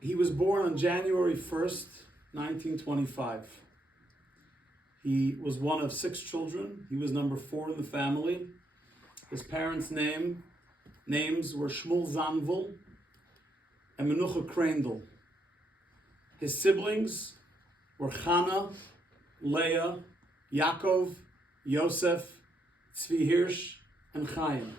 He was born on January 1st, 1925. He was one of 6 children. He was number 4 in the family. His parents' names were Shmuel Zanvil and Menucha Krendel. His siblings were Chana, Leah, Yaakov, Yosef, Tzvi Hirsch, and Chaim.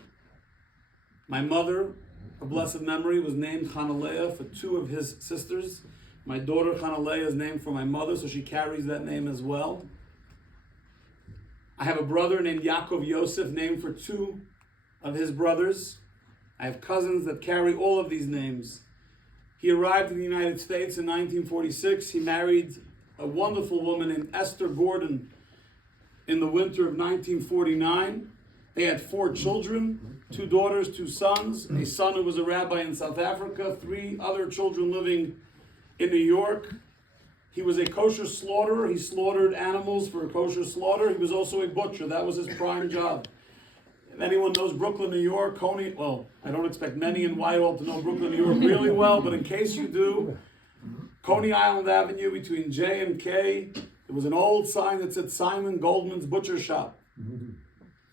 My mother, of blessed memory, was named Chanaleah for 2 of his sisters. My daughter Chanaleah is named for my mother, so she carries that name as well. I have a brother named Yaakov Yosef, named for 2 of his brothers. I have cousins that carry all of these names. He arrived in the United States in 1946. He married a wonderful woman named Esther Gordon in the winter of 1949. They had 4 children, 2 daughters, 2 sons, a son who was a rabbi in South Africa, 3 other children living in New York. He was a kosher slaughterer. He slaughtered animals for a kosher slaughter. He was also a butcher. That was his prime job. If anyone knows Brooklyn, New York, Coney, well, I don't expect many in Whitehall to know Brooklyn, New York really well, but in case you do, Coney Island Avenue between J and K, there was an old sign that said Simon Goldman's Butcher Shop.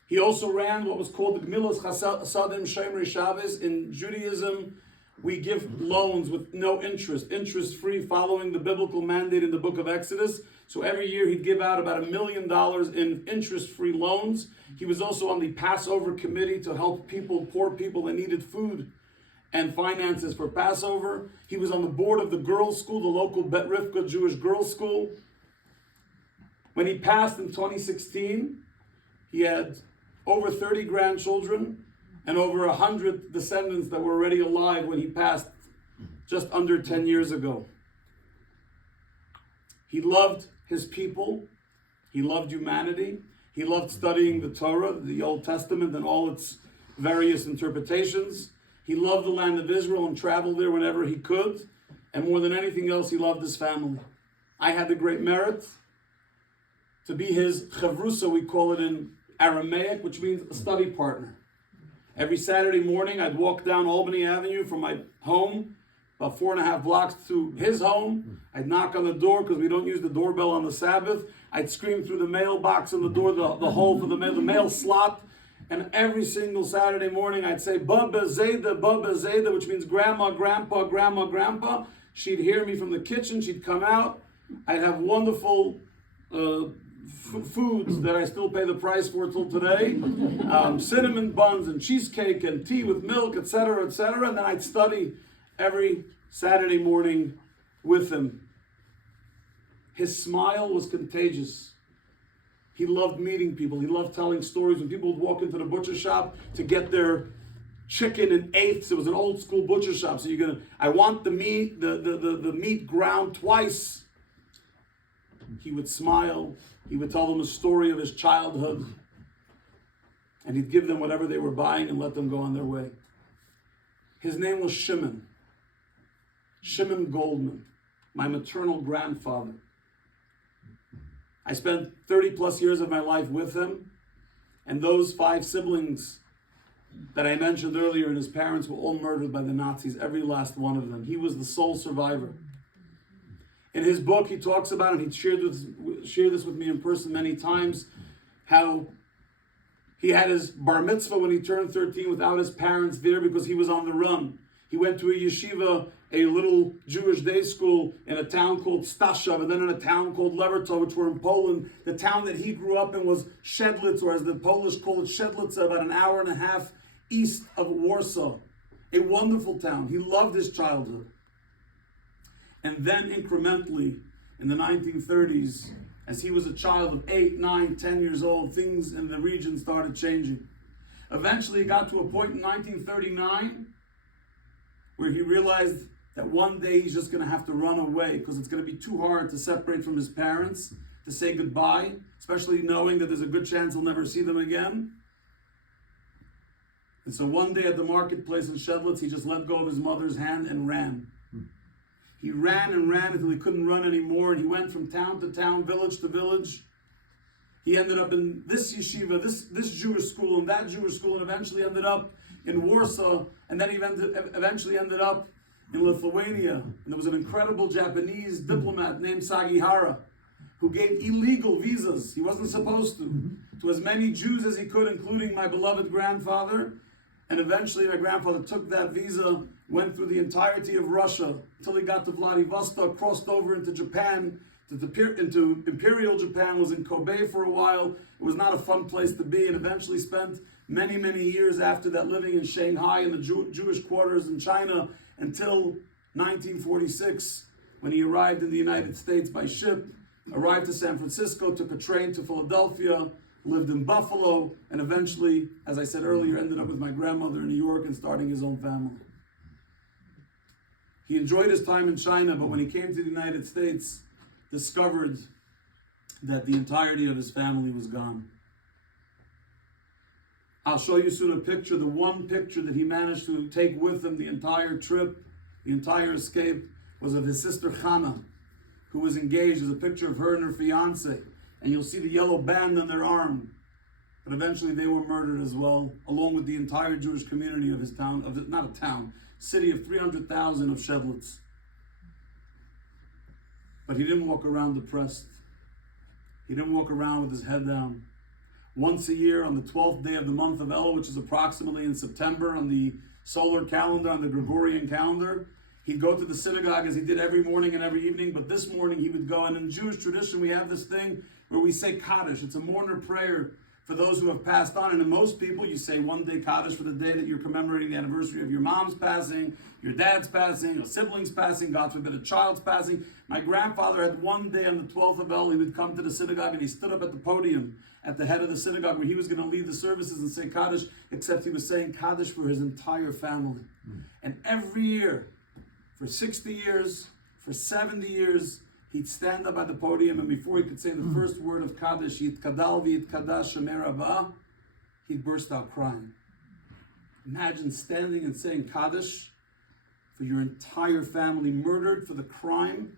He also ran what was called the Gemilas Chasadim Shemri Shabbos. In Judaism, we give loans with no interest, interest-free, following the biblical mandate in the book of Exodus. So every year he'd give out about $1 million in interest-free loans. He was also on the Passover committee to help poor people that needed food and finances for Passover. He was on the board of the girls' school, the local Bet Rivka Jewish girls' school. When he passed in 2016, he had over 30 grandchildren and over 100 descendants that were already alive when he passed just under 10 years ago. He loved his people. He loved humanity. He loved studying the Torah, the Old Testament, and all its various interpretations. He loved the land of Israel and traveled there whenever he could. And more than anything else, he loved his family. I had the great merit to be his chavrusa, we call it in Aramaic, which means a study partner. Every Saturday morning, I'd walk down Albany Avenue from my home, about 4.5 blocks to his home. I'd knock on the door because we don't use the doorbell on the Sabbath. I'd scream through the mailbox on the door, the hole for the mail slot. And every single Saturday morning, I'd say, Baba Zayda, which means grandma, grandpa, grandma, grandpa. She'd hear me from the kitchen. She'd come out. I'd have wonderful foods that I still pay the price for till today. Cinnamon buns and cheesecake and tea with milk, etc., etc. And then I'd study every Saturday morning with him. His smile was contagious. He loved meeting people. He loved telling stories. When people would walk into the butcher shop to get their chicken in eighths, it was an old school butcher shop. So I want the meat, the meat ground twice. He would smile. He would tell them a story of his childhood. And he'd give them whatever they were buying and let them go on their way. His name was Shimon. Shimon Goldman, my maternal grandfather. I spent 30 plus years of my life with him, and those 5 siblings that I mentioned earlier and his parents were all murdered by the Nazis, every last one of them. He was the sole survivor. In his book, he talks about, and he shared this with me in person many times, how he had his bar mitzvah when he turned 13 without his parents there because he was on the run. He went to a yeshiva, a little Jewish day school in a town called Stashav, and then in a town called Levertov, which were in Poland. The town that he grew up in was Shedlitz, or as the Polish call it, Shedlitz, about an hour and a half east of Warsaw. A wonderful town. He loved his childhood. And then incrementally, in the 1930s, as he was a child of 8, 9, 10 years old, things in the region started changing. Eventually, it got to a point in 1939 where he realized that one day he's just going to have to run away because it's going to be too hard to separate from his parents, to say goodbye, especially knowing that there's a good chance he'll never see them again. And so one day at the marketplace in Shedlitz, he just let go of his mother's hand and ran. He ran and ran until he couldn't run anymore, and he went from town to town, village to village. He ended up in this yeshiva, this Jewish school, and that Jewish school, and eventually ended up in Warsaw, and then he eventually ended up in Lithuania, and there was an incredible Japanese diplomat named Sagihara who gave illegal visas, he wasn't supposed to as many Jews as he could, including my beloved grandfather. And eventually my grandfather took that visa, went through the entirety of Russia until he got to Vladivostok, crossed over into Japan, into Imperial Japan, was in Kobe for a while. It was not a fun place to be, and eventually spent many, many years after that living in Shanghai in the Jewish quarters in China until 1946, when he arrived in the United States by ship, arrived to San Francisco, took a train to Philadelphia, lived in Buffalo, and eventually, as I said earlier, ended up with my grandmother in New York and starting his own family. He enjoyed his time in China, but when he came to the United States, discovered that the entirety of his family was gone. I'll show you soon a picture, the one picture that he managed to take with him the entire trip, the entire escape, was of his sister Hannah, who was engaged. There's a picture of her and her fiance, and you'll see the yellow band on their arm. But eventually they were murdered as well, along with the entire Jewish community of his town, not a town, city of 300,000 of Shedlitz. But he didn't walk around depressed. He didn't walk around with his head down. Once a year, on the 12th day of the month of Elul, which is approximately in September on the solar calendar, on the Gregorian calendar, he'd go to the synagogue as he did every morning and every evening, but this morning he would go, and in Jewish tradition we have this thing where we say Kaddish. It's a mourner prayer for those who have passed on, and in most people you say one day Kaddish for the day that you're commemorating the anniversary of your mom's passing, your dad's passing, a sibling's passing, God forbid a child's passing. My grandfather had one day on the 12th of Elul, he would come to the synagogue and he stood up at the podium at the head of the synagogue where he was going to lead the services and say Kaddish, except he was saying Kaddish for his entire family. And every year, for 60 years, for 70 years, he'd stand up at the podium, and before he could say the first word of Kaddish, Yitkadal v'yitkadash Shemer Haba, he'd burst out crying. Imagine standing and saying Kaddish for your entire family, murdered for the crime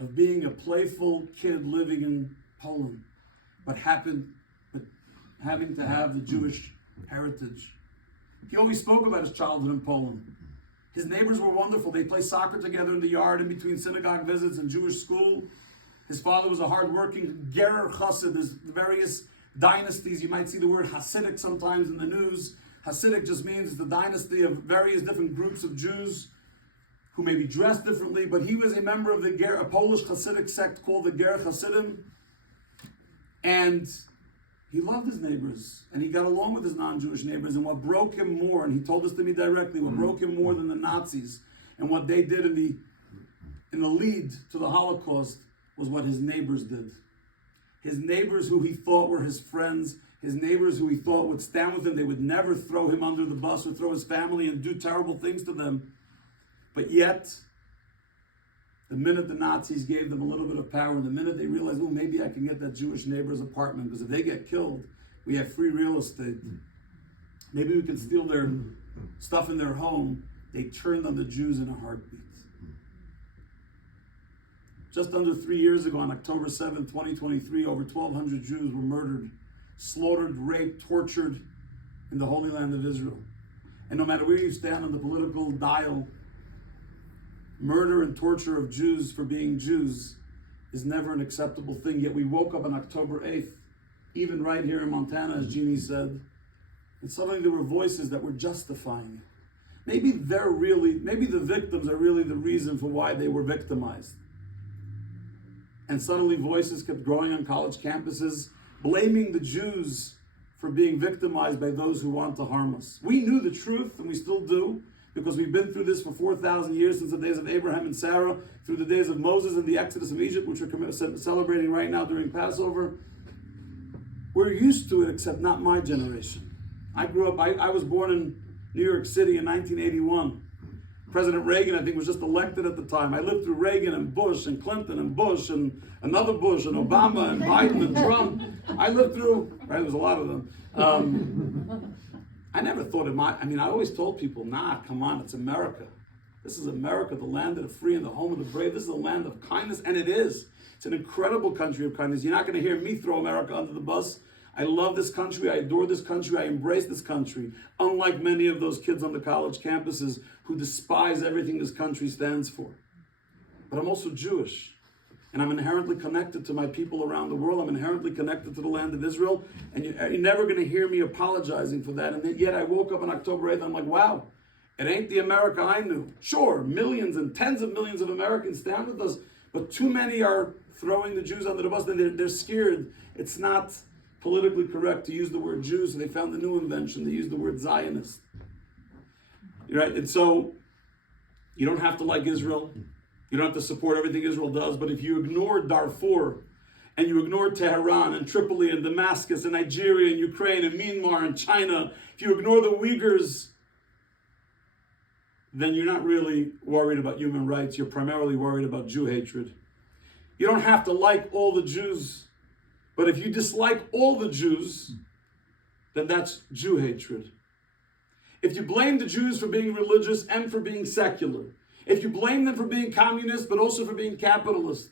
of being a playful kid living in Poland, but having to have the Jewish heritage. He always spoke about his childhood in Poland. His neighbors were wonderful. They played soccer together in the yard in between synagogue visits and Jewish school. His father was a hard-working Gerer Chassid. There's various dynasties. You might see the word Hasidic sometimes in the news. Hasidic just means the dynasty of various different groups of Jews who may be dressed differently, but he was a member of a Polish Hasidic sect called the Gerer Hasidim. And he loved his neighbors, and he got along with his non-Jewish neighbors, and what broke him more, and he told this to me directly, what broke him more than the Nazis and what they did in the lead to the Holocaust was what his neighbors did. His neighbors who he thought were his friends, his neighbors who he thought would stand with him, they would never throw him under the bus or throw his family and do terrible things to them. But yet, the minute the Nazis gave them a little bit of power, and the minute they realized, oh, maybe I can get that Jewish neighbor's apartment, because if they get killed, we have free real estate. Maybe we can steal their stuff in their home. They turned on the Jews in a heartbeat. Just under 3 years ago, on October 7th, 2023, over 1,200 Jews were murdered, slaughtered, raped, tortured in the Holy Land of Israel. And no matter where you stand on the political dial, murder and torture of Jews for being Jews is never an acceptable thing. Yet we woke up on October 8th, even right here in Montana, as Jeannie said, and suddenly there were voices that were justifying it. Maybe the victims are really the reason for why they were victimized. And suddenly voices kept growing on college campuses, blaming the Jews for being victimized by those who want to harm us. We knew the truth, and we still do, because we've been through this for 4,000 years, since the days of Abraham and Sarah, through the days of Moses and the Exodus of Egypt, which we're celebrating right now during Passover. We're used to it, except not my generation. I was born in New York City in 1981. President Reagan, I think, was just elected at the time. I lived through Reagan and Bush and Clinton and Bush and another Bush and Obama and Biden and Trump. I lived through, right, there was a lot of them. I never thought I always told people, nah, come on, it's America. This is America, the land of the free and the home of the brave. This is a land of kindness, and it is. It's an incredible country of kindness. You're not going to hear me throw America under the bus. I love this country, I adore this country, I embrace this country. Unlike many of those kids on the college campuses who despise everything this country stands for. But I'm also Jewish. And I'm inherently connected to my people around the world. I'm inherently connected to the land of Israel. And you're never going to hear me apologizing for that. And yet I woke up on October 8th and I'm like, wow, it ain't the America I knew. Sure, millions and tens of millions of Americans stand with us. But too many are throwing the Jews under the bus. And they're scared. It's not politically correct to use the word Jew. So they found a new invention. They used the word Zionist. Right? And so you don't have to like Israel. You don't have to support everything Israel does, but if you ignore Darfur, and you ignore Tehran, and Tripoli, and Damascus, and Nigeria, and Ukraine, and Myanmar, and China, if you ignore the Uyghurs, then you're not really worried about human rights. You're primarily worried about Jew hatred. You don't have to like all the Jews, but if you dislike all the Jews, then that's Jew hatred. If you blame the Jews for being religious and for being secular, if you blame them for being communist, but also for being capitalist.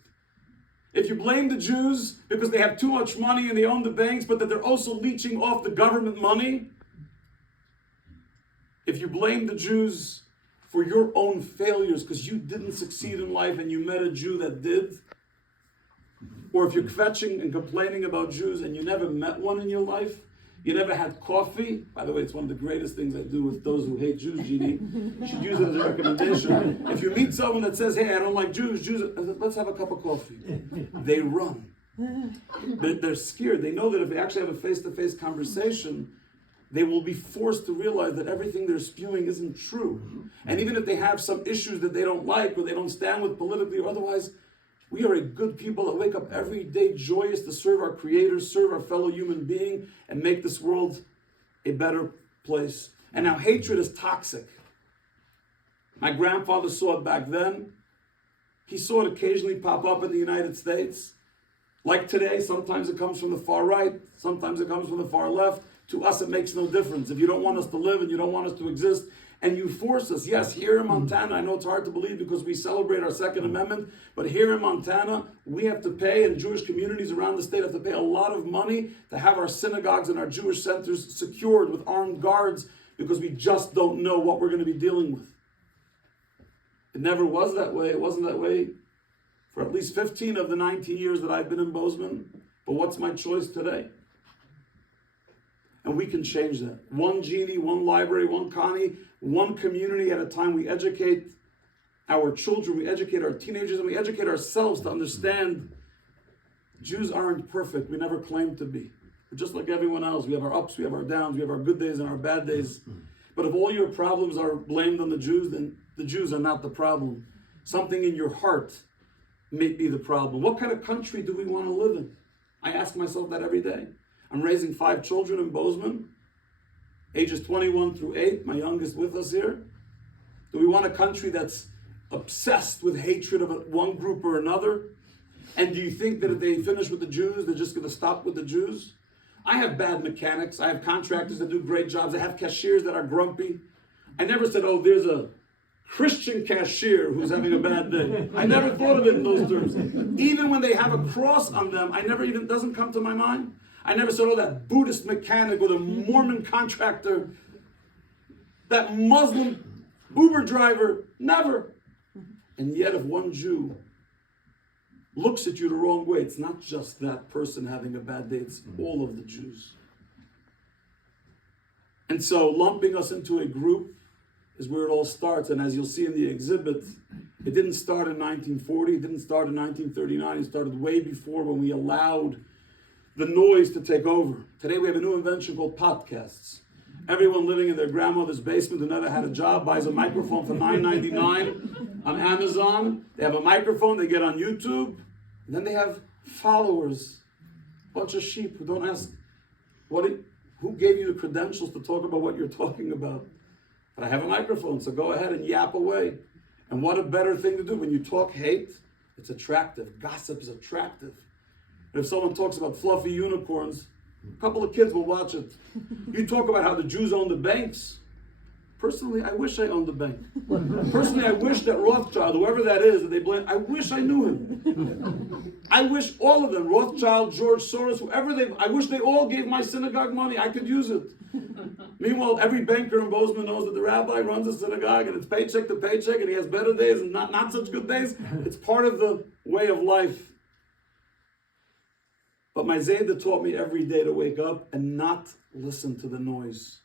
If you blame the Jews because they have too much money and they own the banks, but that they're also leeching off the government money. If you blame the Jews for your own failures because you didn't succeed in life and you met a Jew that did. Or if you're kvetching and complaining about Jews and you never met one in your life, you never had coffee. By the way, it's one of the greatest things I do with those who hate Jews, Jeannie. You should use it as a recommendation. If you meet someone that says, hey, I don't like Jews, let's have a cup of coffee. They run. They're scared. They know that if they actually have a face-to-face conversation, they will be forced to realize that everything they're spewing isn't true. And even if they have some issues that they don't like or they don't stand with politically or otherwise, we are a good people that wake up every day joyous to serve our Creator, serve our fellow human being, and make this world a better place. And now hatred is toxic. My grandfather saw it back then. He saw it occasionally pop up in the United States. Like today, sometimes it comes from the far right, sometimes it comes from the far left. To us, it makes no difference. If you don't want us to live and you don't want us to exist, and you force us, yes, here in Montana, I know it's hard to believe because we celebrate our Second Amendment, but here in Montana, we have to pay, and Jewish communities around the state have to pay a lot of money to have our synagogues and our Jewish centers secured with armed guards because we just don't know what we're going to be dealing with. It never was that way. It wasn't that way for at least 15 of the 19 years that I've been in Bozeman. But what's my choice today? And we can change that. One Jeannie, one library, one Connie, one community at a time. We educate our children, we educate our teenagers, and we educate ourselves to understand Jews aren't perfect. We never claim to be. We're just like everyone else. We have our ups, we have our downs, we have our good days and our bad days. But if all your problems are blamed on the Jews, then the Jews are not the problem. Something in your heart may be the problem. What kind of country do we want to live in? I ask myself that every day. I'm raising 5 children in Bozeman, ages 21 through 8, my youngest with us here. Do we want a country that's obsessed with hatred of one group or another? And do you think that if they finish with the Jews, they're just going to stop with the Jews? I have bad mechanics. I have contractors that do great jobs. I have cashiers that are grumpy. I never said, oh, there's a Christian cashier who's having a bad day. I never thought of it in those terms. Even when they have a cross on them, doesn't come to my mind. I never said, oh, that Buddhist mechanic or the Mormon contractor, that Muslim Uber driver, never. And yet if one Jew looks at you the wrong way, it's not just that person having a bad day, it's all of the Jews. And so lumping us into a group is where it all starts. And as you'll see in the exhibit, it didn't start in 1940, it didn't start in 1939, it started way before when we allowed the noise to take over. Today we have a new invention called podcasts. Everyone living in their grandmother's basement who never had a job buys a microphone for $9.99 on Amazon. They have a microphone, they get on YouTube, and then they have followers, a bunch of sheep who don't ask, who gave you the credentials to talk about what you're talking about? But I have a microphone, so go ahead and yap away. And what a better thing to do. When you talk hate, it's attractive. Gossip is attractive. If someone talks about fluffy unicorns, a couple of kids will watch it. You talk about how the Jews own the banks. Personally, I wish I owned the bank. Personally, I wish that Rothschild, whoever that is that they blame, I wish I knew him. I wish all of them, Rothschild, George Soros, I wish they all gave my synagogue money. I could use it. Meanwhile, every banker in Bozeman knows that the rabbi runs a synagogue and it's paycheck to paycheck and he has better days and not such good days. It's part of the way of life. But my Zayda taught me every day to wake up and not listen to the noise.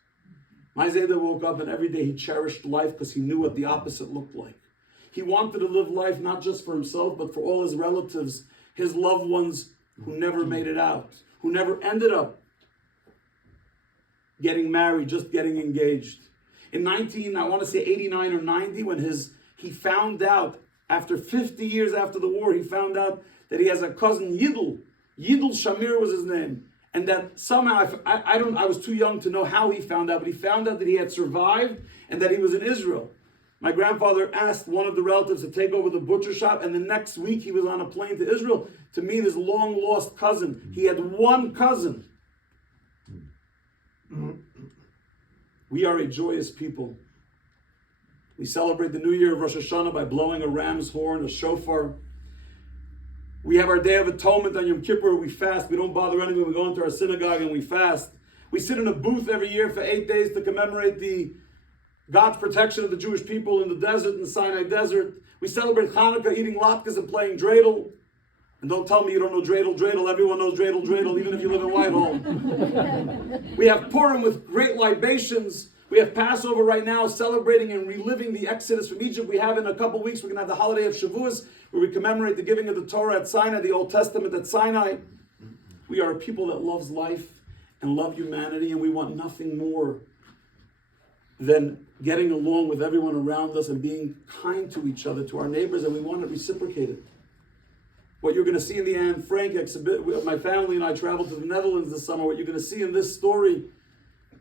My Zayda woke up and every day he cherished life because he knew what the opposite looked like. He wanted to live life not just for himself, but for all his relatives, his loved ones who never made it out, who never ended up getting married, just getting engaged. In 89 or 90, when he found out, after 50 years after the war, he found out that he has a cousin, Yidel Shamir was his name. And that somehow, I was too young to know how he found out, but he found out that he had survived and that he was in Israel. My grandfather asked one of the relatives to take over the butcher shop, and the next week he was on a plane to Israel to meet his long-lost cousin. He had one cousin. We are a joyous people. We celebrate the new year of Rosh Hashanah by blowing a ram's horn, a shofar. We have our Day of Atonement on Yom Kippur. We fast. We don't bother anyone. We go into our synagogue and we fast. We sit in a booth every year for 8 days to commemorate God's protection of the Jewish people in the desert, in the Sinai desert. We celebrate Hanukkah eating latkes and playing dreidel. And don't tell me you don't know dreidel. Dreidel, everyone knows dreidel, even if you live in Whitehall. We have Purim with great libations. We have Passover right now, celebrating and reliving the Exodus from Egypt. We have in a couple weeks, we're going to have the holiday of Shavuos, where we commemorate the giving of the Torah at Sinai, the Old Testament at Sinai. We are a people that loves life and love humanity, and we want nothing more than getting along with everyone around us and being kind to each other, to our neighbors, and we want it reciprocated. What you're going to see in the Anne Frank exhibit, my family and I traveled to the Netherlands this summer. What you're going to see in this story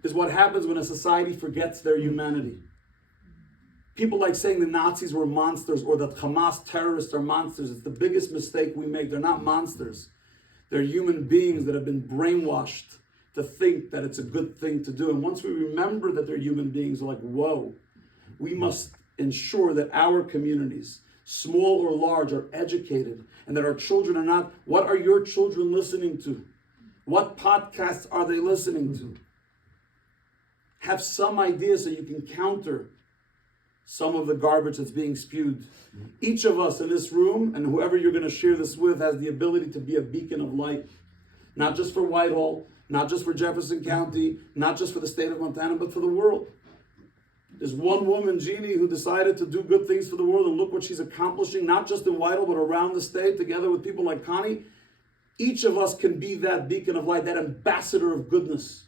is what happens when a society forgets their humanity. People like saying the Nazis were monsters or that Hamas terrorists are monsters. It's the biggest mistake we make. They're not monsters. They're human beings that have been brainwashed to think that it's a good thing to do. And once we remember that they're human beings, we're like, whoa, we must ensure that our communities, small or large, are educated and that our children are not. What are your children listening to? What podcasts are they listening to? Have some idea so you can counter some of the garbage that's being spewed. Each of us in this room, and whoever you're going to share this with, has the ability to be a beacon of light. Not just for Whitehall, not just for Jefferson County, not just for the state of Montana, but for the world. There's one woman, Jeannie, who decided to do good things for the world, and look what she's accomplishing, not just in Whitehall, but around the state, together with people like Connie. Each of us can be that beacon of light, that ambassador of goodness.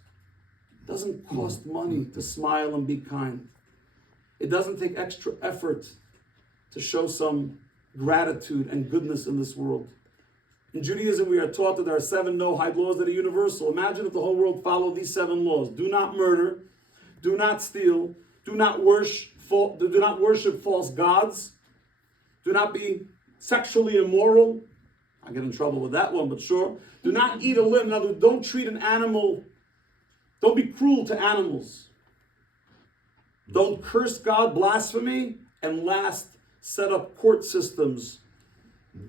It doesn't cost money to smile and be kind. It doesn't take extra effort to show some gratitude and goodness in this world. In Judaism, we are taught that there are 7 no-hide laws that are universal. Imagine if the whole world followed these 7 laws. Do not murder, do not steal, do not worship false gods, do not be sexually immoral. I get in trouble with that one, but sure. Do not eat a limb. In other words, don't treat an animal, don't be cruel to animals. Don't curse God, blasphemy, and last, set up court systems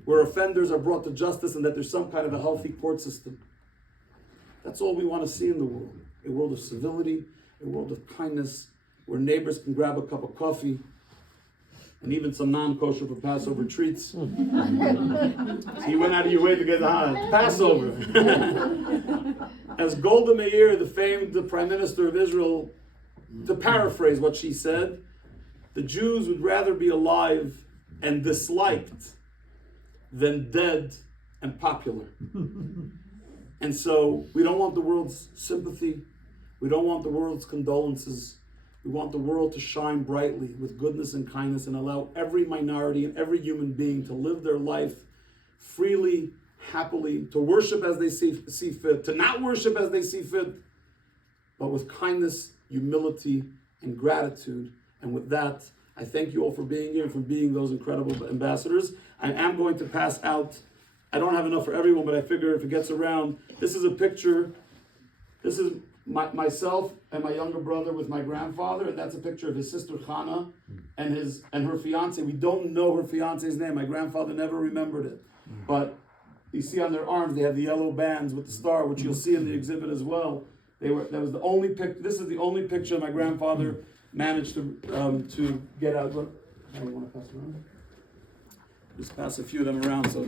where offenders are brought to justice and that there's some kind of a healthy court system. That's all we want to see in the world. A world of civility, a world of kindness, where neighbors can grab a cup of coffee and even some non-kosher for Passover treats. So you went out of your way to get Passover. As Golda Meir, the famed Prime Minister of Israel, to paraphrase what she said, the Jews would rather be alive and disliked than dead and popular. And so we don't want the world's sympathy. We don't want the world's condolences. We want the world to shine brightly with goodness and kindness and allow every minority and every human being to live their life freely, happily, to worship as they see fit, to not worship as they see fit, but with kindness, humility, and gratitude. And with that, I thank you all for being here and for being those incredible ambassadors. I am going to pass out. I don't have enough for everyone, but I figure if it gets around, this is a picture. This is myself and my younger brother with my grandfather, and that's a picture of his sister Chana and her fiance. We don't know her fiance's name. My grandfather never remembered it. But you see on their arms, they have the yellow bands with the star, which you'll see in the exhibit as well. That was the only this is the only picture my grandfather managed to get out. How do you want to pass around? Just pass a few of them around so